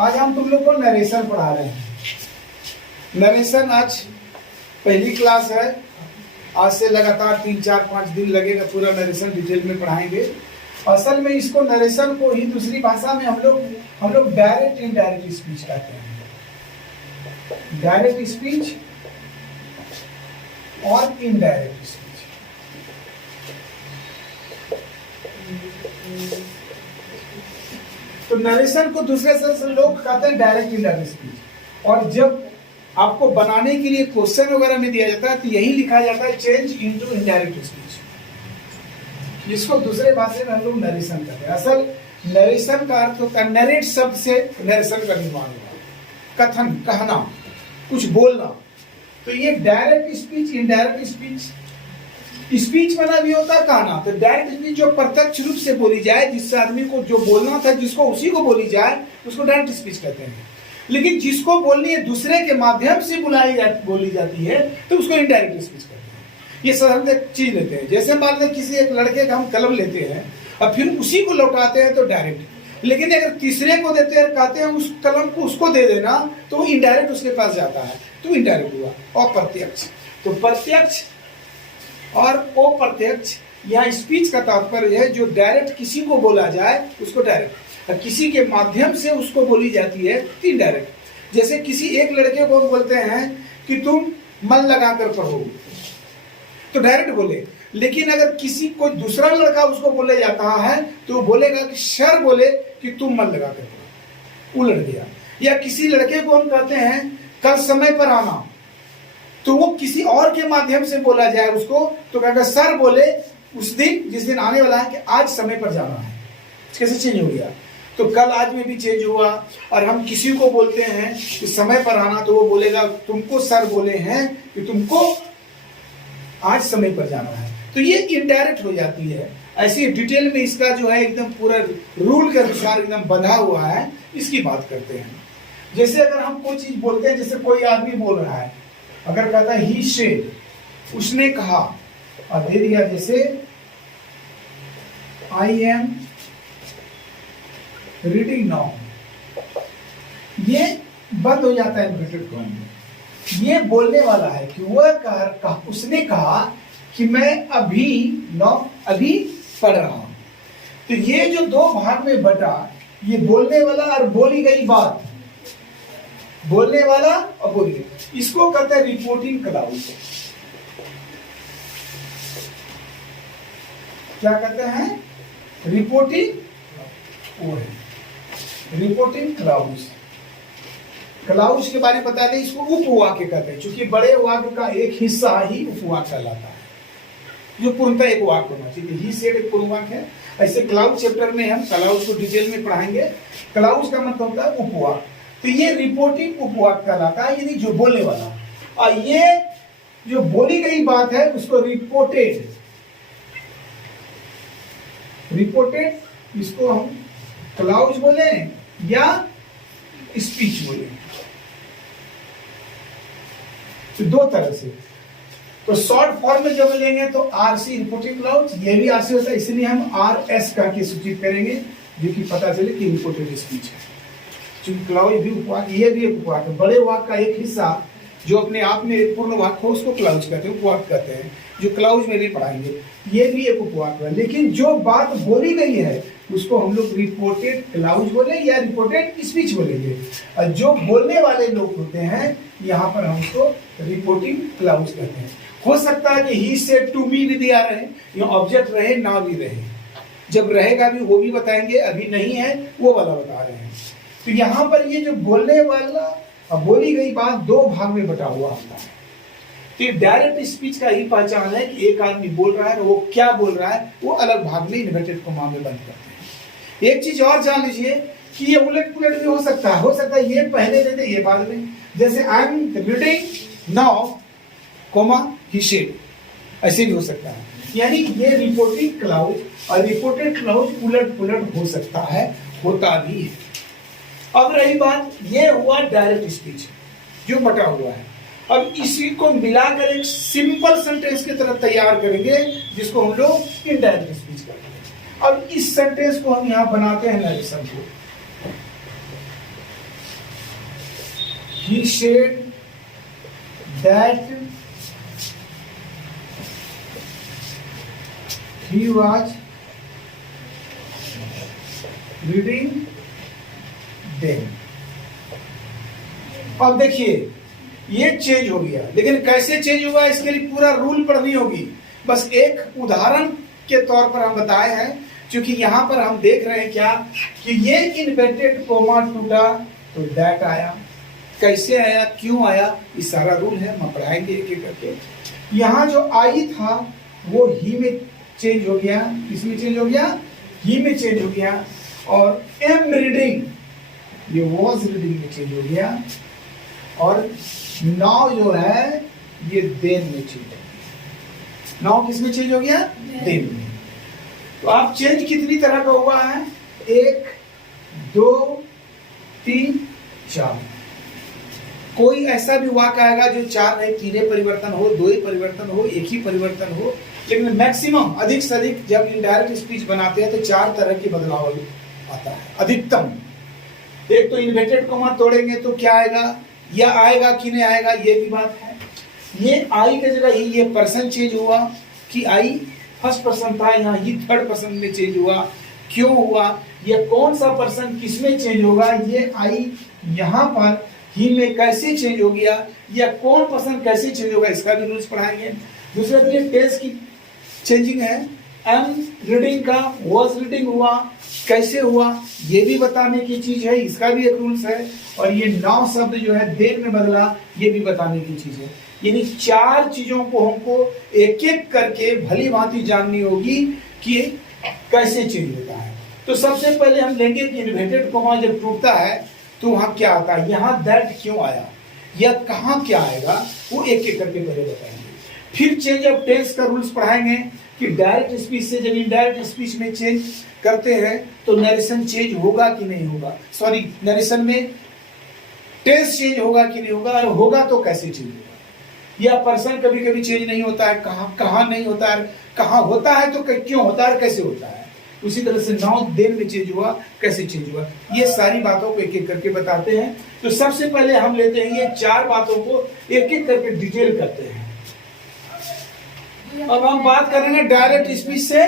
आज हम तुम लोग को नरेशन पढ़ा रहे हैं। नरेशन आज पहली क्लास है। आज से लगातार 3-4-5 दिन लगेगा, पूरा नरेशन डिटेल में पढ़ाएंगे। असल में इसको नरेशन को ही दूसरी भाषा में हम लोग डायरेक्ट इनडायरेक्ट स्पीच कहते हैं। डायरेक्ट स्पीच और इनडायरेक्ट स्पीच। तो नरेशन को दूसरे से लोग कहते हैं डायरेक्ट इनडायरेक्ट स्पीच। और जब आपको बनाने के लिए क्वेश्चन वगैरह में दिया जाता है तो यही लिखा जाता है चेंज इनटू इनडायरेक्ट स्पीच, जिसको दूसरे भाषा में हम लोग नरेशन कहते हैं। असल नरेशन का अर्थ होता है, नरेट शब्द से नरेशन का निर्माण हुआ, कथन, कहना, कुछ बोलना। तो ये direct speech, indirect speech. Speech माना भी होता है कहना। तो डायरेक्ट स्पीच जो प्रत्यक्ष रूप से बोली जाए, जिससे आदमी को जो बोलना था जिसको उसी को बोली जाए, उसको डायरेक्ट स्पीच कहते हैं। लेकिन जिसको बोलनी है दूसरे के माध्यम से बोली जाती है तो उसको इनडायरेक्ट स्पीच कहते हैं। ये साधारण एक चीज लेते हैं, जैसे मान लें किसी एक लड़के का हम कलम लेते हैं और फिर उसी को लौटाते हैं तो डायरेक्ट। लेकिन अगर तीसरे को देते हैं, कहते हैं उस कलम को उसको दे देना, तो वो इनडायरेक्ट उसके पास जाता है, तो इनडायरेक्ट हुआ। अप्रत्यक्ष। तो प्रत्यक्ष और अप्रत्यक्ष, यहाँ स्पीच का तात्पर्य है जो डायरेक्ट किसी को बोला जाए उसको डायरेक्ट, और किसी के माध्यम से उसको बोली जाती है इनडायरेक्ट। जैसे किसी एक लड़के को बोलते हैं कि तुम मन लगाकर पढ़ो, तो डायरेक्ट बोले। लेकिन अगर किसी कोई दूसरा लड़का उसको बोले जाता है तो वो बोलेगा कि सर बोले कि तुम मन लगाकर पढ़ो, उलट गया। या किसी लड़के को हम कहते हैं कल समय पर आना, तो वो किसी और के माध्यम से बोला जाए उसको, तो कहेगा सर बोले उस दिन जिस दिन आने वाला है कि आज समय पर जाना है। कैसे चेंज हो गया? तो कल आज में भी चेंज हुआ। और हम किसी को बोलते हैं कि समय पर आना, तो वो बोलेगा तुमको सर बोले हैं कि तुमको आज समय पर जाना है। तो ये इनडायरेक्ट हो जाती है। ऐसी डिटेल में इसका जो है एकदम पूरा रूल के अनुसार एकदम बंधा हुआ है, इसकी बात करते हैं। जैसे अगर हम कोई चीज बोलते हैं, जैसे कोई आदमी बोल रहा है, अगर कहता है ही सेड, उसने कहा, और दे दिया जैसे आई एम रीडिंग नाउ, ये बंद हो जाता है इन्वर्टेड कॉमा में। ये बोलने वाला है कि वह उसने कहा कि मैं अभी पढ़ रहा हूं। तो ये जो दो भाग में बटा, ये बोलने वाला और बोली गई बात, बोलने वाला और बोली गई, इसको कहते हैं रिपोर्टिंग क्लाउड। क्या कहते हैं? रिपोर्टिंग, वो है रिपोर्टिंग क्लाउड्स। क्लाउड्स के बारे में बता दें, इसको उपवाक्य कहते हैं, क्योंकि बड़े वाक्य का एक हिस्सा ही उपवाक्य कहलाता है, जो पूर्णतः एक वाक्य होना चाहिए। ही सेड एक पूर्ण वाक्य है। ऐसे क्लाउड चैप्टर में हम क्लाउड्स को डिटेल में पढ़ाएंगे। क्लाउड्स का मतलब होता है उपवाक्य। तो ये रिपोर्टिंग उपवाक्य कहलाता है, यानी जो बोलने वाला। और ये जो बोली गई बात है उसको रिपोर्टेड, इसको हम क्लाउड्स बोले या स्पीच बोले, तो दो तरह से। तो शॉर्ट फॉर्म में जब लेंगे तो आरसी रिपोर्टिंग क्लाउड्स, ये भी आरसी होता है, इसलिए हम आरएस करके सूचित करेंगे, जो कि पता चले कि रिपोर्टेड स्पीच है। क्योंकि क्लाउड भी उपवाक्य, ये भी एक उपवाक्य, बड़े वाक्य का एक हिस्सा जो अपने आप में एक पूर्ण वाक्य हो उसको क्लाउड्स कहते हैं, उपवाक्य कहते हैं, जो क्लाउड्स में भी पढ़ाएंगे। ये भी एक उपवाक्य है। लेकिन जो बात बोली गई है उसको हम लोग रिपोर्टेड क्लाउड्स बोले या रिपोर्टेड स्पीच बोलेंगे। और जो बोलने वाले लोग होते हैं यहाँ पर हम उसको रिपोर्टिंग क्लाउड्स कहते हैं। हो सकता है कि ही सेड टू मी भी दिया रहे, या ऑब्जेक्ट रहे ना भी रहे। जब रहेगा भी वो भी बताएंगे, अभी नहीं है वो वाला बता रहे हैं। तो यहाँ पर ये जो बोलने वाला और बोली गई बात दो भाग में बटा हुआ होता है। तो डायरेक्ट स्पीच का ही पहचान है कि एक आदमी बोल रहा है और वो क्या बोल रहा है वो अलग भाग में इन्वर्टेड कॉमा में बंद करते हैं। एक चीज और जान लीजिए कि ये उलट पुलट भी हो सकता है, ये पहले दे दे ये बाद में। जैसे I am reading now comma he said, ऐसे भी हो सकता है। यानी ये रिपोर्टिंग क्लाउड और रिपोर्टेड क्लाउड उलट पुलट हो सकता है, होता भी है। अब रही बात, ये हुआ डायरेक्ट स्पीच जो बटा हुआ है। अब इसी को मिलाकर एक सिंपल सेंटेंस की तरह तैयार करेंगे, जिसको हम लोग इनडायरेक्ट स्पीच कहते हैं। अब इस सेंटेंस को हम यहाँ बनाते हैं नरेशन को। he said that he was reading them। अब देखिए ये चेंज हो गया, लेकिन कैसे चेंज हुआ इसके लिए पूरा रूल पढ़नी होगी। बस एक उदाहरण के तौर पर हम बताए हैं, क्योंकि यहां पर हम देख रहे हैं क्या कि ये इन्वर्टेड कोमा टूटा तो दैट आया, कैसे आया, क्यों आया, ये सारा रूल है, हम पढ़ाएंगे एक एक करके। यहाँ जो आई था वो ही में चेंज हो गया, किसमें चेंज हो गया, ही में चेंज हो गया। और एम रीडिंग ये वॉज रीडिंग में चेंज हो गया, और नाउ जो है ये देन में चेंज हो गया। नाउ किस में चेंज हो गया, देन में। तो आप चेंज कितनी तरह का हुआ है, 1 2 3 4। कोई ऐसा भी वाक्य आएगा जो 4 नहीं, 3 ही परिवर्तन हो, 2 ही परिवर्तन हो, 1 ही परिवर्तन हो, लेकिन मैक्सिमम अधिक से अधिक जब इनडायरेक्ट स्पीच बनाते हैं तो 4 तरह के बदलाव आता है अधिकतम। एक तो इन्वर्टेड कोमा तोड़ेंगे तो क्या आएगा, या आएगा कि नहीं आएगा, ये भी बात है। ये आई की जगह ही ये पर्सन चेंज हुआ कि आई फर्स्ट पर्सन था, यहाँ ही थर्ड पर्सन में चेंज हुआ, क्यों हुआ, या कौन सा पर्सन किस में चेंज होगा, ये आई यहाँ पर ही में कैसे चेंज हो गया, या कौन पर्सन कैसे चेंज होगा, इसका भी रूल्स पढ़ाएंगे। दूसरा तरीके टेंस की चेंजिंग है, एम रीडिंग का वॉज रीडिंग हुआ, कैसे हुआ, ये भी बताने की चीज है, इसका भी एक रूल्स है। और ये नाउ शब्द जो है देन में बदला, ये भी बताने की चीज है। यानी 4 चीजों को हमको एक एक करके भली भांति जाननी होगी कि कैसे चेंज होता है। तो सबसे पहले हम लेंगे कि इन्वर्टेड कोमा जब टूटता है तो वहां क्या आता है, यहाँ दैट क्यों आया, या कहाँ क्या आएगा, वो एक एक करके पहले बताएंगे। फिर चेंज ऑफ टेंस का रूल्स पढ़ाएंगे कि डायरेक्ट स्पीच से जब इनडायरेक्ट स्पीच में चेंज करते हैं तो नरेशन चेंज होगा कि नहीं होगा, सॉरी नरेशन में टेंस चेंज होगा कि नहीं होगा, और होगा तो कैसे चेंज होगा, या पर्सन कभी कभी चेंज नहीं होता है, कहाँ नहीं होता है, कहाँ होता है तो क्यों होता है, कैसे होता है। उसी तरह से नाउ देन में चेंज हुआ, कैसे चेंज हुआ, ये सारी बातों को एक एक करके बताते हैं। तो सबसे पहले हम लेते हैं ये 4 बातों को एक एक करके डिटेल करते हैं। अब हम बात करेंगे डायरेक्ट स्पीच से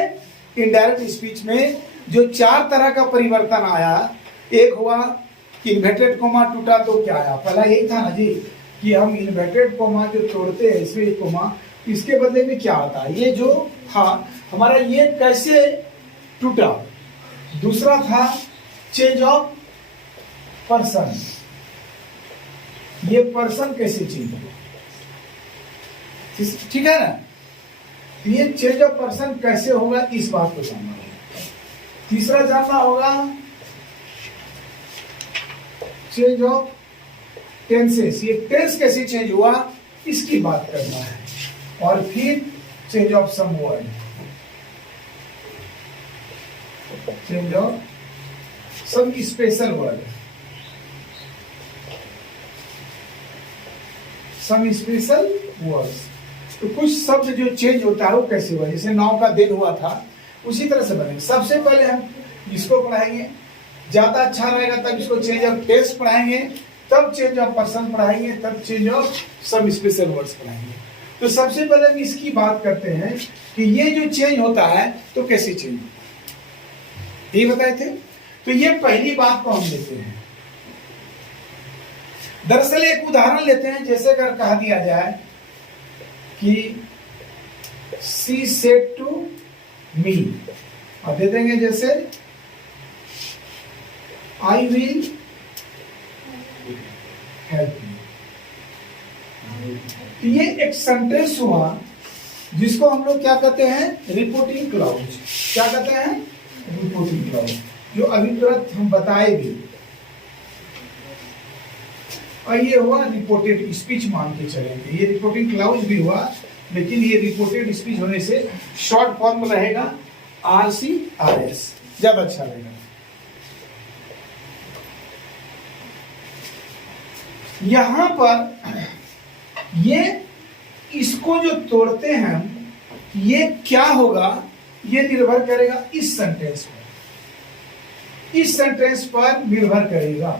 इनडायरेक्ट स्पीच में जो 4 तरह का परिवर्तन आया। एक हुआ कि इन्वर्टेड कोमा टूटा तो क्या आया, पहला यही था ना जी कि हम इन्वर्टेड कोमा जो तोड़ते हैं इसमें कोमा, इसके बदले में क्या आता है, ये जो था हमारा ये कैसे टूटा। दूसरा था चेंज ऑफ पर्सन, ये पर्सन कैसे चेंज हुआ, ठीक है ना, ये चेंज ऑफ पर्सन कैसे होगा इस बात को जानना होगा। तीसरा जानना होगा चेंज ऑफ टेंसेस, ये टेंस कैसे चेंज हुआ इसकी बात करना है। और फिर change of some word, change of some special word, some special words. तो कुछ शब्द जो चेंज होता है वो कैसे हुआ, जैसे नाउ का दिन हुआ था उसी तरह से बनेंगे। सबसे पहले हम इसको पढ़ाएंगे, ज्यादा अच्छा रहेगा तब इसको चेंज ऑफ टेस्ट पढ़ाएंगे, तब चेंज ऑफ पर्सन पढ़ाएंगे, तब change of some special words पढ़ाएंगे। तो सबसे पहले हम इसकी बात करते हैं कि ये जो चेंज होता है तो कैसे चेंज होता है, ये बताए थे। तो ये पहली बात को हम लेते हैं। दरअसल एक उदाहरण लेते हैं, जैसे अगर कहा दिया जाए कि she said to me, अब दे देंगे जैसे I will help you। तो ये एक सेंटेंस हुआ जिसको हम लोग क्या कहते हैं, रिपोर्टिंग क्लाउज। क्या कहते हैं, रिपोर्टिंग क्लाउज, जो अभी तुरंत हम बताए भी। और ये हुआ रिपोर्टेड स्पीच मान के चलेंगे, ये रिपोर्टिंग क्लाउज भी हुआ, लेकिन ये रिपोर्टेड स्पीच होने से शॉर्ट फॉर्म रहेगा RCRS, ज्यादा अच्छा रहेगा। यहां पर ये इसको जो तोड़ते हैं ये क्या होगा, ये निर्भर करेगा इस सेंटेंस पर, इस सेंटेंस पर निर्भर करेगा।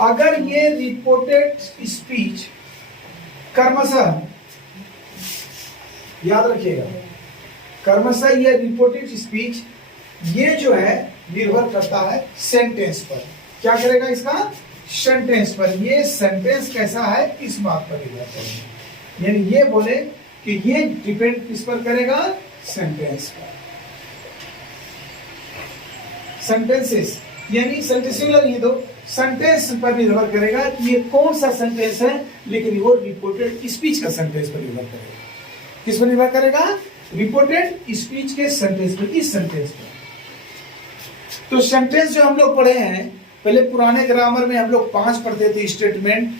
अगर ये रिपोर्टेड स्पीच कर्मशः, याद रखिएगा, कर्मशः ये रिपोर्टेड स्पीच ये जो है निर्भर करता है सेंटेंस पर। क्या करेगा इसका? सेंटेंस पर। ये सेंटेंस कैसा है इस बात पर निर्भर करेगा। यानी ये बोले कि ये डिपेंड किस पर करेगा? सेंटेंस पर। सेंटेंसेस यानी सेंटेंसुलर, ये दो सेंटेंस पर निर्भर करेगा कि ये कौन सा सेंटेंस है, लेकिन वो रिपोर्टेड स्पीच का सेंटेंस पर निर्भर करेगा। किस पर निर्भर करेगा? रिपोर्टेड स्पीच के सेंटेंस पर, इस सेंटेंस पर। तो सेंटेंस जो हम लोग पढ़े हैं, पहले पुराने ग्रामर में हम लोग 5 पढ़ते थे। स्टेटमेंट,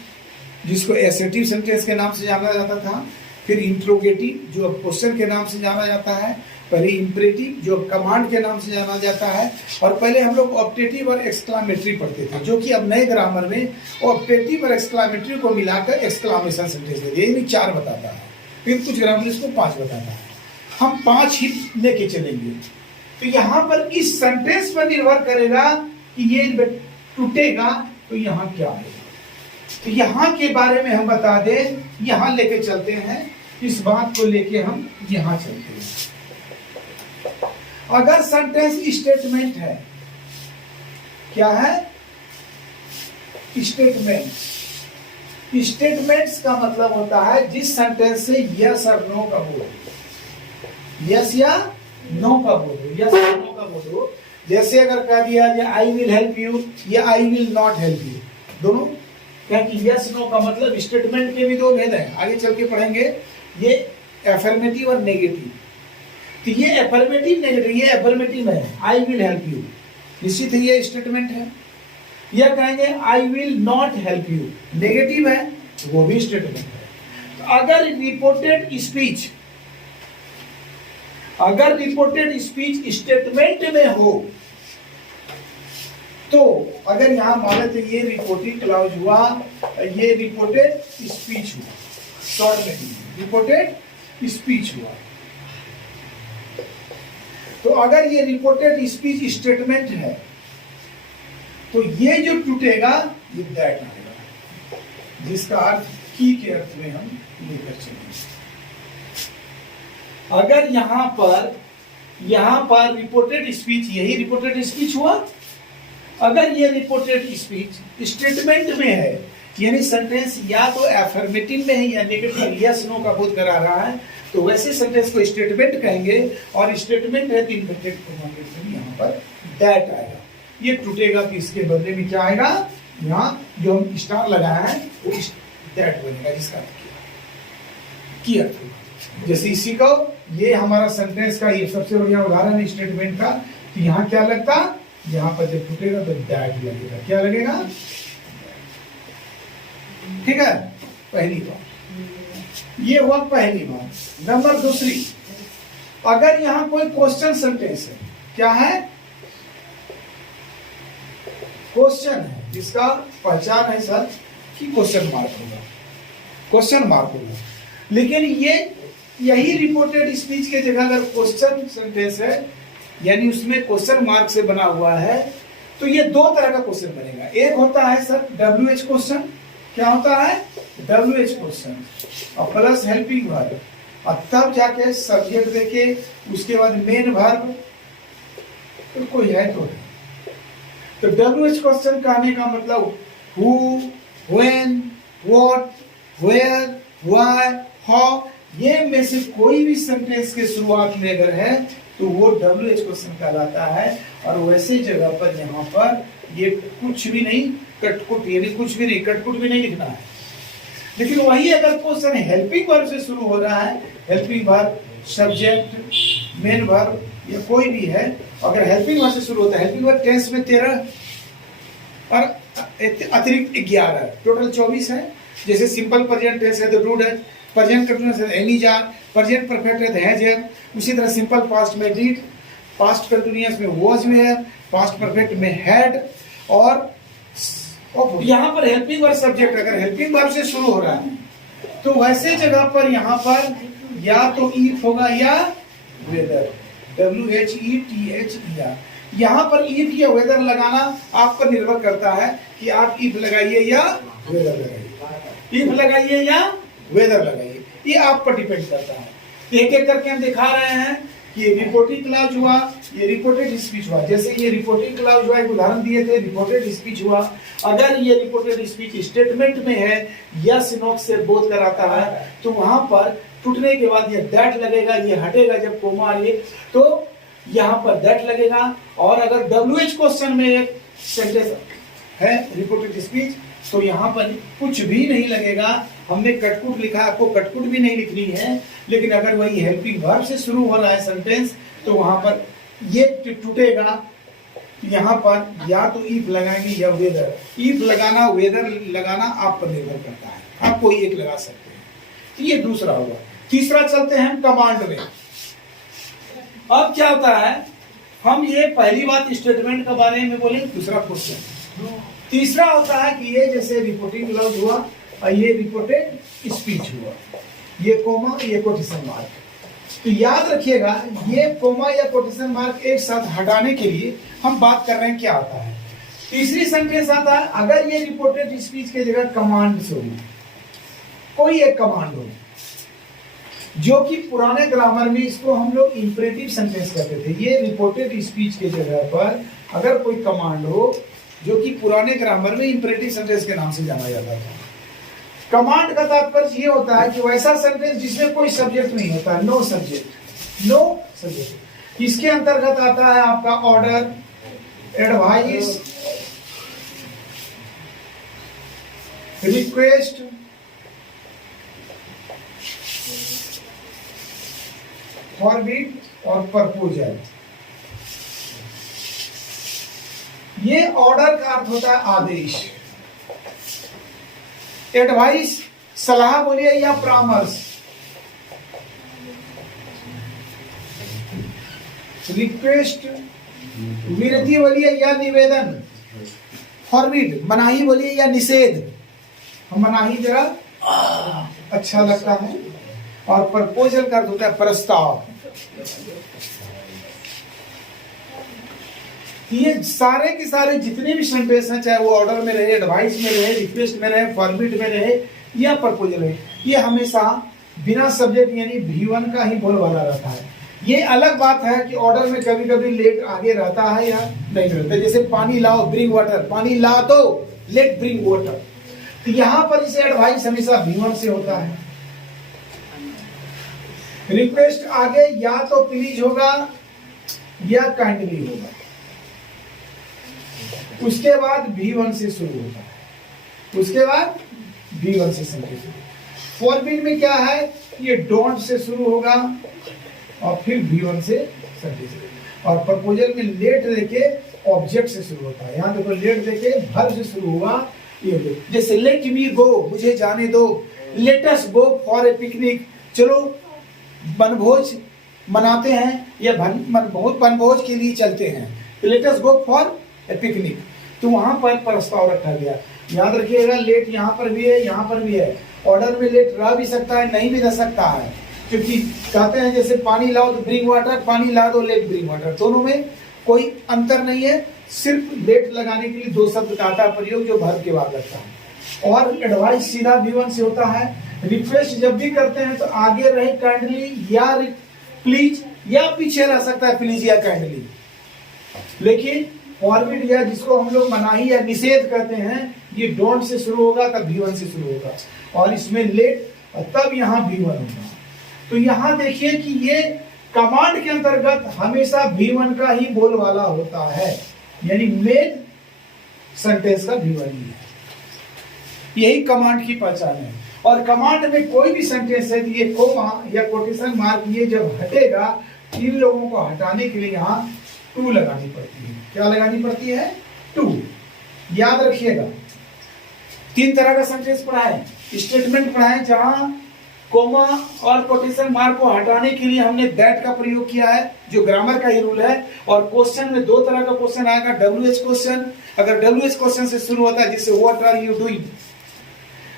जिसको एसेटिव सेंटेंस के नाम से जाना जाता था, फिर इंट्रोगेटिव जो अब क्वेश्चन के नाम से जाना जाता है, पहले इंपरेटिव जो कमांड के नाम से जाना जाता है, और पहले हम लोग ऑप्टेटिव और एक्सक्लामेटरी पढ़ते थे, जो कि अब नए ग्रामर में ऑप्टेटिव और एक्सक्लामेटरी को मिलाकर एक्सक्लामेशन सेंटेंस दे दिया। ये 4 बताता है, फिर कुछ ग्रामर इसको 5 बताता है। हम 5 ही लेके चलेंगे। तो यहाँ पर इस सेंटेंस पर निर्भर करेगा कि ये टूटेगा तो यहाँ क्या है। तो यहाँ के बारे में हम बता दें, यहाँ लेके चलते हैं, इस बात को लेके हम यहाँ चलते हैं। अगर सेंटेंस स्टेटमेंट है, क्या है? स्टेटमेंट। स्टेटमेंट्स का मतलब होता है जिस सेंटेंस से यस और नो का बोल, यस या नो का बोल, यस या नो का बोल। जैसे अगर कह दिया जाए आई विल हेल्प यू या I will not help you, दोनों क्या कि यस नो का मतलब। स्टेटमेंट के भी 2 भेद हैं, आगे चल के पढ़ेंगे। ये एफर्मेटिव और नेगेटिव। तो ये एफर्मेटिव नेगेटिव, ये एफर्मेटिव है, आई विल हेल्प यू, निश्चित है ये स्टेटमेंट है। या कहेंगे I will not help you, negative है, वो भी स्टेटमेंट है। तो अगर रिपोर्टेड स्पीच स्टेटमेंट में हो, तो अगर यहां मान लेते ये रिपोर्टिंग क्लॉज हुआ, ये रिपोर्टेड स्पीच हुआ, शॉर्ट में रिपोर्टेड स्पीच हुआ। तो अगर ये रिपोर्टेड स्पीच स्टेटमेंट है, तो ये जो टूटेगा ये दैट आएगा, जिसका अर्थ की के अर्थ में हम लेकर चलेंगे। अगर यहां पर रिपोर्टेड स्पीच, यही रिपोर्टेड स्पीच हुआ। अगर ये रिपोर्टेड स्पीच स्टेटमेंट में है, यानी सेंटेंस या तो एफर्मेटिव में है या नेगेटिव, यस नो का बोध करा रहा है, तो वैसे सेंटेंस को स्टेटमेंट कहेंगे। और स्टेटमेंट है तो इन्वर्टेड कॉमा में यहाँ पर दैट आएगा। ये टूटेगा तो इसके बदले में क्या आएगा? यहाँ जो हम स्टार लगाया है वो दैट बनेगा, जिसका अर्थ की अर्थ होगा। जैसे इसी को, ये हमारा सेंटेंस का ये सबसे बढ़िया उदाहरण है स्टेटमेंट का। तो यहाँ क्या लगता? यहाँ पर जब टूटेगा तो दैट लगेगा। क्या लगेगा? ठीक है, पहली बात ये हुआ, पहली बात। नंबर दूसरी, अगर यहाँ कोई क्वेश्चन सेंटेंस है, क्या है? क्वेश्चन है, जिसका पहचान है सर कि क्वेश्चन मार्क होगा, क्वेश्चन मार्क होगा। लेकिन ये यही रिपोर्टेड स्पीच के जगह अगर क्वेश्चन सेंटेंस है, यानी उसमें क्वेश्चन मार्क से बना हुआ है, तो ये 2 तरह का क्वेश्चन बनेगा। एक होता है सर WH क्वेश्चन। क्या होता है? WH क्वेश्चन, और प्लस हेल्पिंग वर्ब, और तब जाके सब्जेक्ट देके उसके बाद मेन वर्ब, तो कोई है तो है। तो WH क्वेश्चन कहने का मतलब who, when, what, where, why, how, ये में से कोई भी सेंटेंस के शुरुआत में अगर है तो वो WH क्वेश्चन कहलाता है। और वैसे जगह पर यहाँ पर ये कुछ भी नहीं, कटकुट, यानी कुछ भी नहीं, कटकुट भी नहीं लिखना है। लेकिन वही अगर क्वेश्चन हेल्पिंग वर्ब से शुरू हो रहा है, helping verb, subject, main verb, या कोई भी है, अगर हेल्पिंग वर्ब से शुरू होता है, हेल्पिंग वर्ब टेंस में 13 और अतिरिक्त 11, टोटल 24 है। जैसे सिंपल प्रेजेंट टेंस है तो डू डज, प्रेजेंट कंटीन्यूअस है एनी जार, प्रेजेंट परफेक्ट है तो हैज हैव, उसी तरह सिंपल पास्ट में डिड, पास्ट कंटीन्यूअस में वाज वेयर, पास्ट परफेक्ट में हैड, और यहाँ पर हेल्पिंग वर्ब सब्जेक्ट अगर हेल्पिंग वर्ब से शुरू हो रहा है तो वैसे जगह पर यहाँ पर या तो इफ होगा या वेदर, WHETHER। यहाँ पर इफ या वेदर लगाना आप पर निर्भर करता है कि आप इफ लगाइए या वेदर लगाइए, इफ लगाइए या वेदर लगाइए, ये आप पर डिपेंड करता है। एक एक करके हम दिखा रहे हैं कि ये रिपोर्टिंग क्लॉज हुआ, ये रिपोर्टेड स्पीच हुआ। जैसे ये रिपोर्टिंग क्लॉज हुआ, एक उदाहरण दिए थे, रिपोर्टेड स्पीच हुआ। अगर ये रिपोर्टेड स्पीच स्टेटमेंट में है यस नो से बोध कराता है तो वहां पर टूटने के बाद ये दैट लगेगा, ये हटेगा जब कोमा ये तो यहाँ पर दैट लगेगा। और अगर WH क्वेश्चन में एक सेंटेंस है रिपोर्टेड स्पीच तो यहाँ पर कुछ भी नहीं लगेगा। हमने कटकुट लिखा, आपको कटकुट भी नहीं लिखनी है, लेकिन अगर वही हेल्पिंग वर्ब से शुरू हो रहा है सेंटेंस तो वहां पर ये टूटेगा। यहाँ पर या तो इफ लगाएंगे या वेदर, इफ लगाना वेदर लगाना आप पर निर्भर करता है, आप कोई एक लगा सकते हैं। तो ये दूसरा होगा। तीसरा चलते हैं कमांड में। अब क्या होता है, हम ये पहली बात स्टेटमेंट के बारे में बोले, दूसरा क्वेश्चन। तीसरा होता है कि ये जैसे रिपोर्टिंग क्लॉज हुआ और ये रिपोर्टेड स्पीच हुआ, ये कोमा ये कोटेशन मार्क। तो याद रखिएगा ये कोमा या कोटेशन मार्क एक साथ हटाने के लिए हम बात कर रहे हैं क्या आता है। तीसरी सेंटेंस आता है अगर ये रिपोर्टेड स्पीच की जगह कमांड से हो, कोई एक कमांड हो, जो कि पुराने ग्रामर में इसको हम लोग इंपरेटिव सेंटेंस कहते थे। ये रिपोर्टेड स्पीच के जगह पर अगर कोई कमांड हो जो कि पुराने ग्रामर में इंपरेटिव सेंटेंस के नाम से जाना जाता था। कमांड का तात्पर्य ये होता है कि वैसा सेंटेंस जिसमें कोई सब्जेक्ट नहीं होता, नो सब्जेक्ट, नो सब्जेक्ट। इसके अंतर्गत आता है आपका ऑर्डर, एडवाइस, रिक्वेस्ट, फॉरबिड और प्रपोजल। ये ऑर्डर का अर्थ होता है आदेश, एडवाइस सलाह बोलिए या परामर्श, रिक्वेस्ट विनती बोलिए या निवेदन, फॉरबिड मनाही बोलिए या निषेध, मनाही जरा अच्छा लगता है, और प्रपोजल का अर्थ होता है प्रस्ताव। ये सारे के सारे जितने भी सेंटेंस हैं, चाहे वो ऑर्डर में रहे, एडवाइस में रहे, रिक्वेस्ट में रहे, फॉरबिड में रहे या प्रपोजल में, ये हमेशा बिना सब्जेक्ट यानी V1 का ही बोलबाला रहता है। ये अलग बात है कि ऑर्डर में कभी कभी लेट आगे रहता है या नहीं रहता है। जैसे पानी लाओ, ब्रिंग वाटर, पानी ला दो, लेट ब्रिंग वाटर। तो यहाँ पर इसे एडवाइस हमेशा V1 से होता है। रिक्वेस्ट आगे या तो प्लीज होगा या काइंडली होगा, उसके बाद V1 से शुरू होता है, उसके बाद V1 से शुरू होता है। फॉरबिड में क्या है, ये डोंट से शुरू होगा और फिर V1 से शुरू। और प्रपोजल में लेट देके ऑब्जेक्ट से शुरू होता है। यहाँ देखो लेट देके वर्ब से शुरू हुआ, ये जैसे लेट मी गो, मुझे जाने दो, let us go for a picnic, चलो वनभोज मनाते हैं या बहुत वनभोज के लिए चलते हैं, let us go for a picnic. तो वहां पर प्रस्ताव रखा गया। याद रखिएगा लेट यहाँ पर भी है, यहाँ पर भी है। ऑर्डर में लेट रह भी सकता है, नहीं भी रह सकता है, क्योंकि कहते हैं जैसे पानी लाओ तो ब्रिंग वाटर, पानी ला दो लेट ब्रिंग वाटर, दोनों में कोई अंतर नहीं है। सिर्फ लेट लगाने के लिए दो शब्द का आता प्रयोग जो वर्ब के बाद लगता है। और एडवाइस सीधा V1 से होता है। रिक्वेस्ट जब भी करते हैं तो आगे रहे काइंडली या प्लीज, या पीछे रह सकता है प्लीज या काइंडली। लेकिन फॉरबिड या जिसको हम लोग मनाही या निषेध कहते हैं, ये डोंट से शुरू होगा तब V1 से शुरू होगा, और इसमें लेट तब यहाँ V1 होगा। तो यहाँ देखिए कि ये कमांड के अंतर्गत हमेशा V1 का ही बोलबाला होता है, यानी मेन सेंटेंस का V1 ही है। यही कमांड की पहचान है। और कमांड में कोई भी सेंटेंस है, ये कोमा या कोटेशन मार्क ये जब हटेगा, इन लोगों को हटाने के लिए यहाँ टू लगानी पड़ती है। क्या लगानी पड़ती है? टू। याद रखिएगा तीन तरह का सेंटेंस पढ़ा है, स्टेटमेंट पढ़ा है जहां कोमा और कोटेशन मार्क को हटाने के लिए हमने दैट का प्रयोग किया है, जो ग्रामर का ही रूल है। और क्वेश्चन में दो तरह का क्वेश्चन आएगा, WH क्वेश्चन। अगर WH क्वेश्चन से शुरू होता है जिससे व्हाट आर यू डूइंग,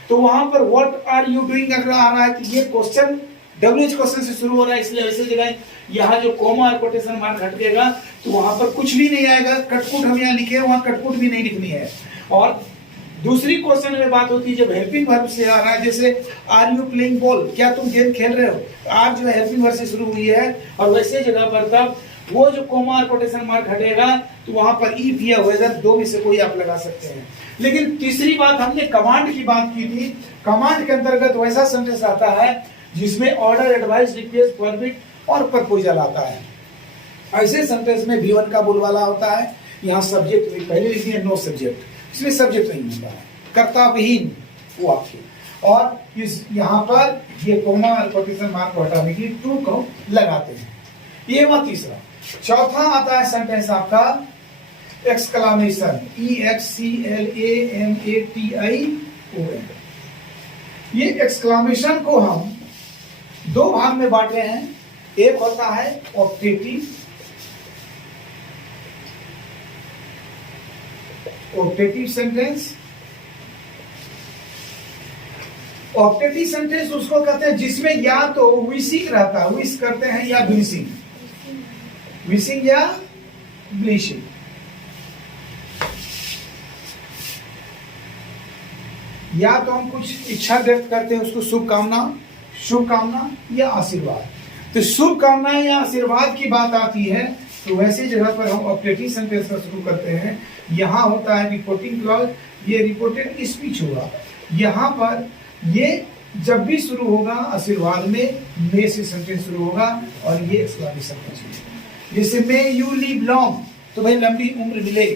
तो वहां पर व्हाट आर यू डूइंग अगर आ रहा है तो ये क्वेश्चन WH क्वेश्चन से शुरू हो रहा है, इसलिए वैसे जगह यहाँ जो कोमा और कोटेशन मार्क हटेगा तो वहां पर कुछ भी नहीं आएगा। कटकुट हम यहाँ लिखे, वहां कटकुट भी नहीं लिखनी है। और दूसरी क्वेश्चन में बात होती है जब हेल्पिंग वर्ब से आ रहा है, जैसे आर यू प्लेइंग बॉल, क्या तुम गेम खेल रहे हो, आर जो है हेल्पिंग वर्ब से शुरू हुई है, और वैसे जगह पर तब वो जो कोमा और कोटेशन मार्क हटेगा तो वहां पर इफ या वेदर दो में से कोई आप लगा सकते हैं। लेकिन तीसरी बात, हमने कमांड की बात की थी। कमांड के अंतर्गत वैसा सेंटेंस आता है जिसमें ऑर्डर, एडवाइस, रिक्वेस्ट, फॉरबिड और प्रपोजल आता है। ऐसे सेंटेंस में V1 का बोलबाला होता है। यहाँ सब्जेक्ट पहले लिख दिया, नो सब्जेक्ट, इसमें सब्जेक्ट नहीं होता है, कर्ता विहीन वाक्य। और इस यहाँ पर ये कोमा और कोटेशन मार्क को हटाने के लिए टू को लगाते हैं। ये हुआ तीसरा। चौथा आता है सेंटेंस आपका एक्सक्लामेशन, EXCLAMATION। ये एक्सक्लामेशन को हम दो भाग में बांटे हैं। एक होता है ऑप्टेटिव सेंटेंस। ऑप्टेटिव सेंटेंस उसको कहते हैं जिसमें या तो विशिंग रहता है, विश करते हैं, या ब्लीशिंग, विशिंग या ब्लीशिंग। या तो हम कुछ इच्छा व्यक्त करते हैं, उसको शुभकामना या आशीर्वाद। तो शुभकामना या आशीर्वाद की बात आती है तो वैसे जगह पर हम ऑप्टेटिव सेंटेंस का शुरू करते हैं। यहाँ होता है रिपोर्टिंग क्लॉज, ये रिपोर्टेड स्पीच होगा। यहाँ पर ये जब भी शुरू होगा आशीर्वाद में मे से सेंटेंस शुरू होगा, और ये एक्सक्लेमेशन का चीज। जैसे मे यू लिव लॉन्ग, तो भाई लंबी उम्र मिले,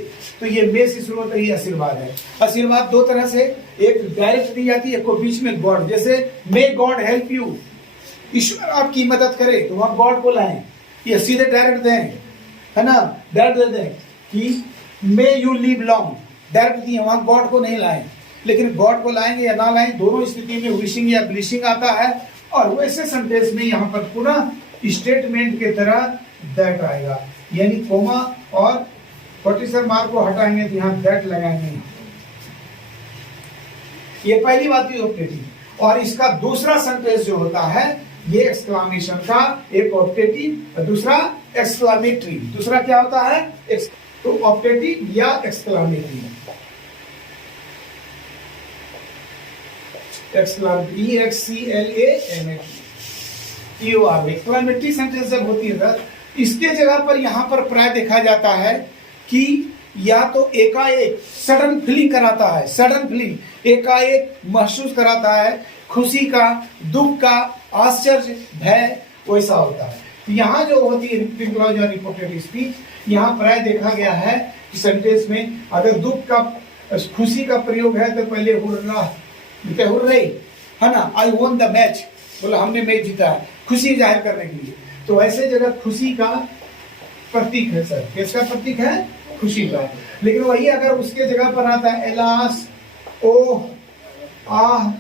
तो ये मे से शुरू होता है, ये आशीर्वाद है। आशीर्वाद दो तरह से, एक डायरेक्ट दी जाती है, एक बीच में गॉड, जैसे मे गॉड हेल्प यू, ईश्वर आपकी मदद करे, तो वहां गॉड को लाएं, ये सीधे डायरेक्ट दें, है ना, डायरेक्ट दे दें कि may you live long, direct दिए, वहां गॉड को नहीं लाएं। लेकिन गॉड को लाएंगे या ना लाएं, दोनों स्थिति में विशिंग या ब्लीशिंग आता है। और वैसे सेंटेंस में यहाँ पर पुनः स्टेटमेंट के तरह दैट आएगा, यानी कोमा और कोटेशन मार्क को हटाएंगे तो यहाँ दैट लगाएंगे। ये पहली बात हुई ऑप्टेटिव। और इसका दूसरा सेंटेंस जो होता है ये एक्सक्लामेशन का, एक ऑप्टेटिव, दूसरा एक्सक्लामेटरी। दूसरा क्या होता है, तो ऑप्टेटिव या एक्सक्लामेटरी। एक्सक्लामेटरी सेंटेंस जब होती है इसके जगह पर यहाँ पर प्राय देखा जाता है कि या तो एकाएक सडन फीलिंग कराता है, सडन फीलिंग एकाएक महसूस कराता है, खुशी का, दुख का, आश्चर्य, भय, वैसा होता है। यहाँ जो होती है रिपोर्टेड स्पीच, यहाँ प्राय देखा गया है कि सेंटेंस में अगर दुख का, खुशी का प्रयोग है तो पहले हुर्रे, है ना, आई वॉन द मैच, बोला हमने मैच जीता है, खुशी जाहिर करने के लिए। तो ऐसे जगह खुशी का प्रतीक है सर, किसका प्रतीक है, खुशी का। लेकिन वही अगर उसके जगह पर आता है एलास, ओह, आह,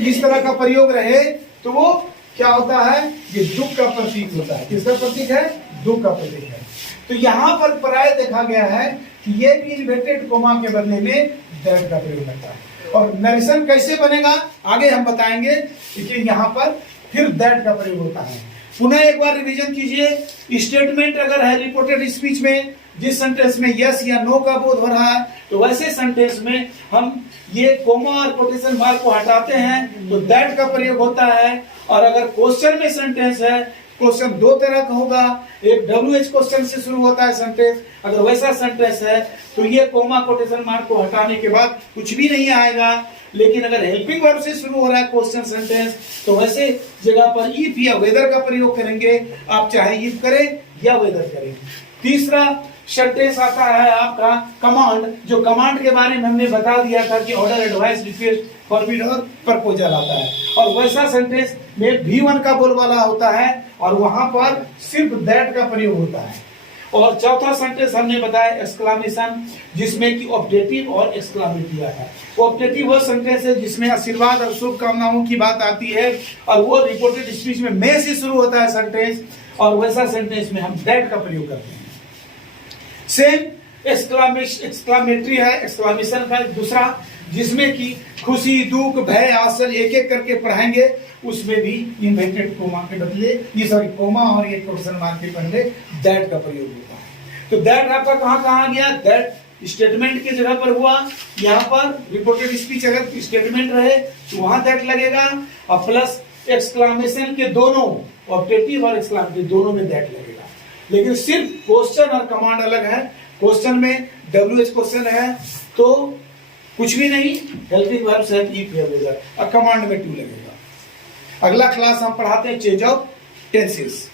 इस तरह का प्रयोग रहे तो वो क्या होता है, ये दुख का प्रतीक होता है। किसका प्रतीक है, दुख का प्रतीक है। तो यहाँ पर प्राय देखा गया है कि ये भी इन्वर्टेड कोमा के बदले में दैट का प्रयोग करता है। और नरेशन कैसे बनेगा आगे हम बताएंगे, लेकिन यहाँ पर फिर दैट का प्रयोग होता है। पुनः एक बार रिवीजन कीजिए। स्टेटमेंट अगर है रिपोर्टेड स्पीच में, जिस सेंटेंस में यस या नो का बोध हो रहा है, तो वैसे सेंटेंस में हम ये कोमा और कोटेशन मार्क को हटाते हैं तो दैट का प्रयोग होता है। और अगर क्वेश्चन में सेंटेंस है, क्वेश्चन दो तरह का होगा, एक WH क्वेश्चन से शुरू होता है सेंटेंस, अगर वैसा सेंटेंस है तो ये कोमा कोटेशन मार्क को हटाने के बाद कुछ भी नहीं आएगा। लेकिन अगर हेल्पिंग वर्ब से शुरू हो रहा है क्वेश्चन सेंटेंस तो वैसे जगह पर इफ या वेदर का प्रयोग करेंगे, आप चाहे इफ करें या वेदर करें। तीसरा सेंटेंस आता है आपका कमांड, जो कमांड के बारे में हमने बता दिया था कि ऑर्डर, एडवाइस, रिक्वेस्ट, फॉरबिड और प्रपोजल आता है। और वैसा सेंटेंस में V1 का बोलबाला होता है और वहां पर सिर्फ दैट का प्रयोग होता है। और चौथा सेंटेंस हमने बताया एक्सक्लामेशन, जिसमें कि ऑप्टेटिव और एक्सक्लामेटरी आता है। ऑप्टेटिव वो सेंटेंस है जिसमें आशीर्वाद और शुभकामनाओं की बात आती है और वो रिपोर्टेड स्पीच में मे से शुरू होता है सेंटेंस, और वैसा सेंटेंस में हम दैट का प्रयोग करते हैं। सेम एक्सक्लामेटरी है, एक्सक्लामेशन का दूसरा जिसमें कि खुशी, दुख, भय, आश्चर्य एक एक करके पढ़ाएंगे, उसमें भी इन्वर्टेड कोमा के बदले ये सॉरी कोमा और ये क्वेश्चन मार्क के पहले दैट का प्रयोग होता है। तो दैट आपका कहाँ कहाँ गया? दैट स्टेटमेंट की जगह पर हुआ, यहाँ पर रिपोर्टेड स्पीच अगर स्टेटमेंट रहे तो वहां दैट लगेगा, और प्लस एक्सक्लामेशन के दोनों, ऑब्जेक्टिव और एक्सक्लामेटिव दोनों में दैट लगेगा। लेकिन सिर्फ क्वेश्चन और कमांड अलग है। क्वेश्चन में WH क्वेश्चन है तो कुछ भी नहीं, हेल्पिंग वर्ब्स है, इफ लगेगा, और कमांड में टू लगेगा। अगला क्लास हम पढ़ाते हैं चेंज ऑफ टेंसेस।